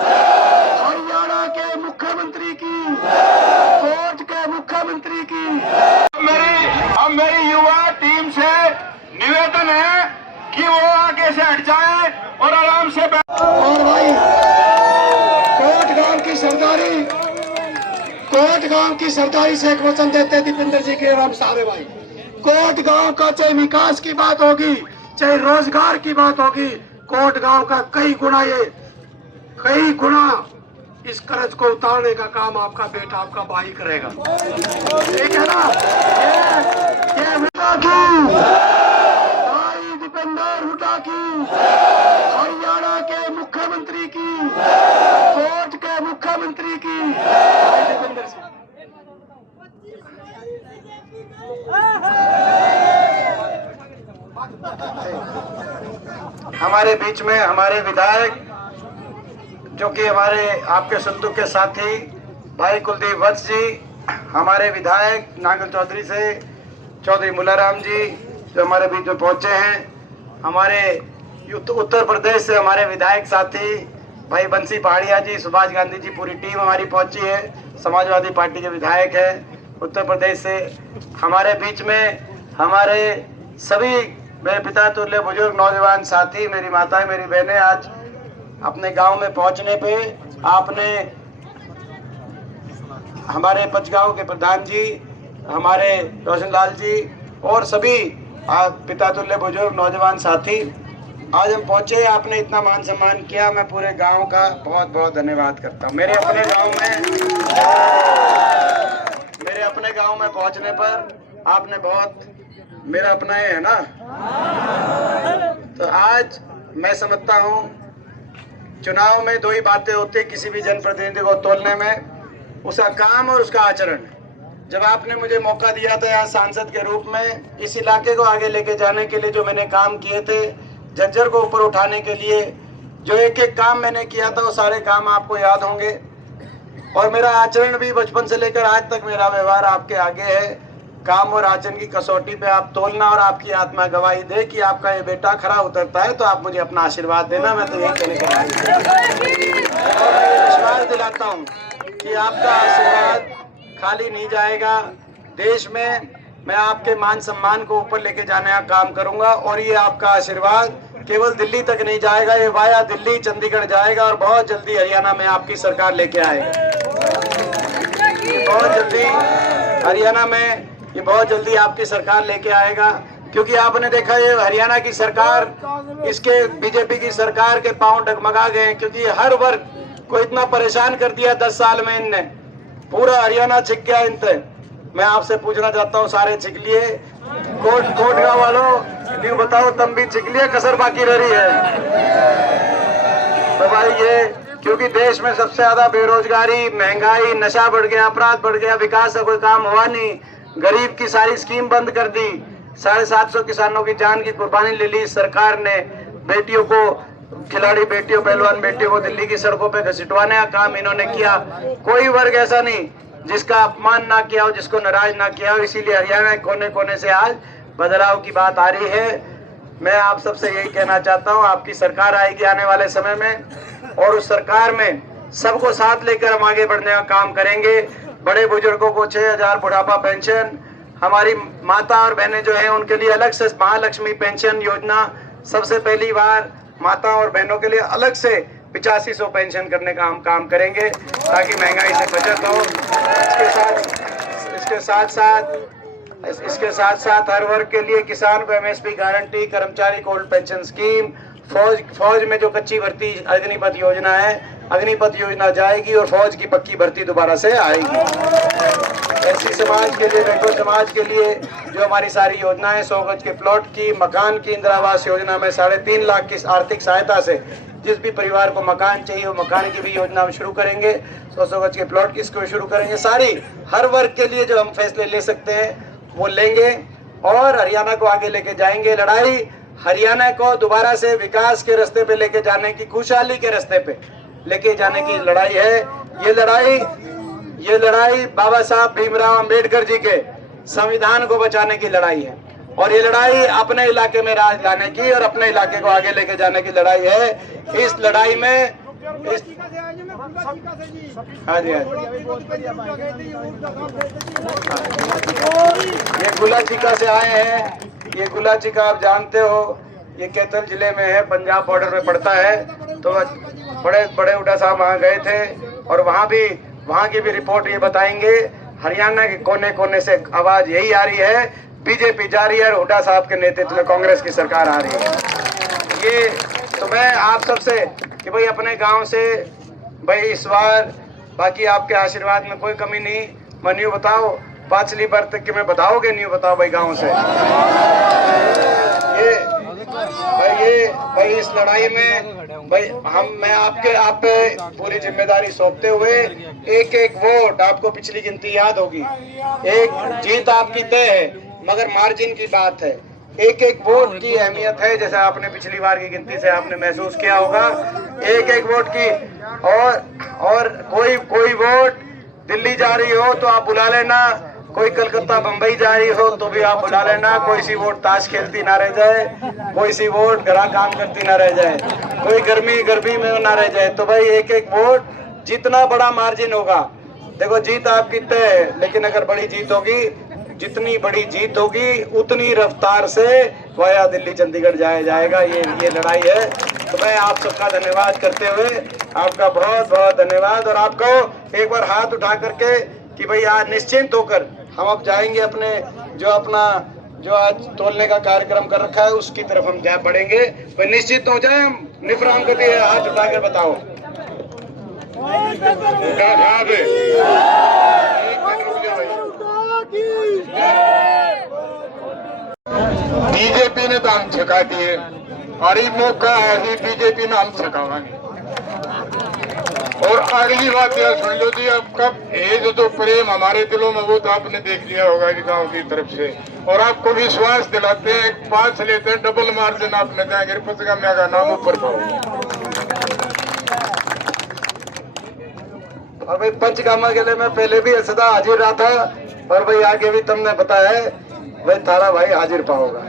हरियाणा के मुख्यमंत्री की, कोच के मुख्यमंत्री की। अब मेरी युवा टीम से निवेदन है कि वो आगे से हट जाए और आराम से और भाई कोट गांव की सरदारी से एक वचन देते दीपेंद्र जी के हम सारे भाई, कोट गांव का चाहे विकास की बात होगी, चाहे रोजगार की बात होगी, कोट गांव का कई गुना इस कर्ज को उतारने का काम आपका बेटा, आपका भाई करेगा। ठीक है ना? ये हुड्डा की भाई, दीपेंद्र हुड्डा की, हरियाणा के मुख्यमंत्री की, कोट के मुख्यमंत्री की, दीपेंद्र सिंह। हमारे बीच में हमारे विधायक जो कि हमारे आपके संदूक के साथी भाई कुलदीप वत्स जी, हमारे विधायक नांगल चौधरी से चौधरी मुलाराम जी जो हमारे बीच में पहुंचे हैं, हमारे उत्तर प्रदेश से हमारे विधायक साथी भाई बंसी पहाड़िया जी, सुभाष गांधी जी, पूरी टीम हमारी पहुंची है, समाजवादी पार्टी के विधायक है उत्तर प्रदेश से। हमारे बीच में हमारे सभी मेरे पिता तुल्य बुजुर्ग नौजवान साथी, मेरी माताएं, मेरी बहनें, आज अपने गांव में पहुंचने पे आपने हमारे पंचगांव के प्रधान जी, हमारे रोशन लाल जी और सभी पिता तुल्य बुजुर्ग नौजवान साथी, आज हम पहुंचे, आपने इतना मान सम्मान किया, मैं पूरे गांव का बहुत बहुत धन्यवाद करता हूं। मेरे अपने गांव में पहुंचने पर आपने बहुत मेरा अपना है ना, तो आज मैं समझता हूं चुनाव में दो ही बातें होती है किसी भी जनप्रतिनिधि को तोलने में, उसका काम और उसका आचरण। जब आपने मुझे मौका दिया था यहाँ सांसद के रूप में इस इलाके को आगे लेके जाने के लिए, जो मैंने काम किए थे, झज्जर को ऊपर उठाने के लिए जो एक एक काम मैंने किया था, वो सारे काम आपको याद होंगे। और मेरा आचरण भी बचपन से लेकर आज तक मेरा व्यवहार आपके आगे है। काम और आचरण की कसौटी पे आप तोलना और आपकी आत्मा गवाही दे कि आपका ये बेटा खरा उतरता है, तो आप मुझे अपना आशीर्वाद देना। मैं तो यही कहने का विश्वास दिलाता हूँ कि आपका आशीर्वाद खाली नहीं जाएगा। देश में मैं आपके मान सम्मान को ऊपर लेके जाने का काम करूंगा और ये आपका आशीर्वाद केवल दिल्ली तक नहीं जाएगा, ये वाया दिल्ली चंडीगढ़ जाएगा और बहुत जल्दी हरियाणा में आपकी सरकार लेके आएगी। बहुत जल्दी हरियाणा में ये बहुत जल्दी आपकी सरकार लेके आएगा, क्योंकि आपने देखा ये हरियाणा की सरकार, इसके बीजेपी की सरकार के पांव डगमगा गए, क्योंकि हर वर्ग को इतना परेशान कर दिया 10 साल में इनने, पूरा हरियाणा छिक गया इनसे। मैं आपसे पूछना चाहता हूँ, सारे छिक लिए? कोटगांव वालों न्यू बताओ, तुम भी छिक लिए, कसर बाकी रह रही है? तो भाई ये क्योंकि देश में सबसे ज्यादा बेरोजगारी, महंगाई, नशा बढ़ गया, अपराध बढ़ गया, विकास का कोई काम हुआ नहीं, गरीब की सारी स्कीम बंद कर दी, 750 किसानों की जान की कुर्बानी ले ली सरकार ने, बेटियों को, खिलाड़ी बेटियों, पहलवान बेटियों को दिल्ली की सड़कों पे घसीटवाने का काम इन्होंने किया। कोई वर्ग ऐसा नहीं जिसका अपमान ना किया हो, जिसको नाराज ना किया हो। इसीलिए हरियाणा कोने कोने से आज बदलाव की बात आ रही है। मैं आप सबसे यही कहना चाहता हूँ, आपकी सरकार आएगी आने वाले समय में, और उस सरकार में सबको साथ लेकर हम आगे बढ़ने का काम करेंगे। बड़े बुजुर्गों को 6000 बुढ़ापा पेंशन, हमारी माता और बहनें जो हैं उनके लिए अलग से महालक्ष्मी पेंशन योजना, सबसे पहली बार माता और बहनों के लिए अलग से 8500 पेंशन करने का हम काम करेंगे, ताकि महंगाई से बचत हो। इसके साथ साथ हर वर्ग के लिए किसान को MSP गारंटी, कर्मचारी को ओल्ड पेंशन स्कीम, फौज में जो कच्ची भर्ती अग्निपथ योजना है, अग्निपथ योजना जाएगी और फौज की पक्की भर्ती दोबारा से आएगी। ऐसी समाज के लिए, बेटो समाज के लिए जो हमारी सारी योजनाएं, 100 गज के प्लॉट की, मकान की, इंदिरा आवास योजना में 3.5 लाख की आर्थिक सहायता से जिस भी परिवार को मकान चाहिए वो मकान की भी योजना हम शुरू करेंगे। 100 गज के प्लॉट की इसको शुरू करेंगे। सारी हर वर्ग के लिए जो हम फैसले ले सकते हैं वो लेंगे और हरियाणा को आगे लेके जाएंगे। लड़ाई हरियाणा को दोबारा से विकास के रास्ते पे लेके जाने की, खुशहाली के रास्ते पे लेके जाने की लड़ाई है। ये लड़ाई बाबा साहब भीमराव अंबेडकर जी के संविधान को बचाने की लड़ाई है, और ये लड़ाई अपने इलाके में राज लाने की और अपने इलाके को आगे लेके जाने की लड़ाई है। इस लड़ाई में हाँ जी, हाँ जी। ये गुला चिका से आए हैं। ये गुला चिका आप जानते हो, ये कैथल जिले में है, पंजाब बॉर्डर में पड़ता है। तो बड़े बड़े हुड्डा साहब वहाँ गए थे और वहाँ की भी रिपोर्ट ये बताएंगे। हरियाणा के कोने कोने से आवाज यही आ रही है, बीजेपी जा रही है और हुड्डा साहब के नेतृत्व में कांग्रेस की सरकार आ रही है। ये तो मैं आप सबसे कि भाई अपने गांव से भाई इस बार बाकी आपके आशीर्वाद में कोई कमी नहीं। मैं न्यू बताओ पांचली बार तक कि मैं बताओगे न्यू बताओ भाई गांव से भाई इस लड़ाई में भाई मैं आप पे पूरी जिम्मेदारी सौंपते हुए एक एक वोट आपको पिछली गिनती याद होगी। एक जीत आपकी तय है मगर मार्जिन की बात है। एक एक वोट की अहमियत है, जैसा आपने पिछली बार की गिनती से आपने महसूस किया होगा। एक एक वोट की और कोई वोट दिल्ली जा रही हो तो आप बुला लेना, कोई कलकत्ता बंबई जा रही हो तो भी आप बुला लेना। कोई सी वोट ताश खेलती ना रह जाए, कोई सी वोट घरा काम करती ना रह जाए, कोई गर्मी में ना रह जाए। तो भाई एक एक वोट जितना बड़ा मार्जिन होगा, देखो जीत आपकी तय है, लेकिन अगर बड़ी जीत होगी, जितनी बड़ी जीत होगी उतनी रफ्तार से वाया दिल्ली चंडीगढ़ जाया जाएगा। ये लड़ाई है। तो मैं आप सबका धन्यवाद करते हुए आपका बहुत बहुत धन्यवाद और आपको एक बार हाथ उठा करके कि भाई आज निश्चिंत होकर हम अब जाएंगे अपने जो आज तोलने का कार्यक्रम कर रखा है उसकी तरफ हम जा पड़ेंगे। तो निश्चित हो जाए, निफराम को दिए हाथ उठा कर बताओ। बीजेपी ने तो हम छका दिए और ये मौका है ही बीजेपी ने हम छकावांगे। और अगली बात यह सुन लो जी, आपका ये जो प्रेम हमारे दिलों में वो तो आपने देख लिया होगा कि गांव की तरफ से, और आपको विश्वास दिलाते हैं 5 लेते हैं डबल मार्जिन आपने देंगे पचगामिया का नाम ऊपर पाओ। और भाई पंचगामा के लिए मैं पहले भी सदा हाजिर रहा था और भाई आगे भी तुमने बताया है भाई थारा भाई हाजिर पाओगा।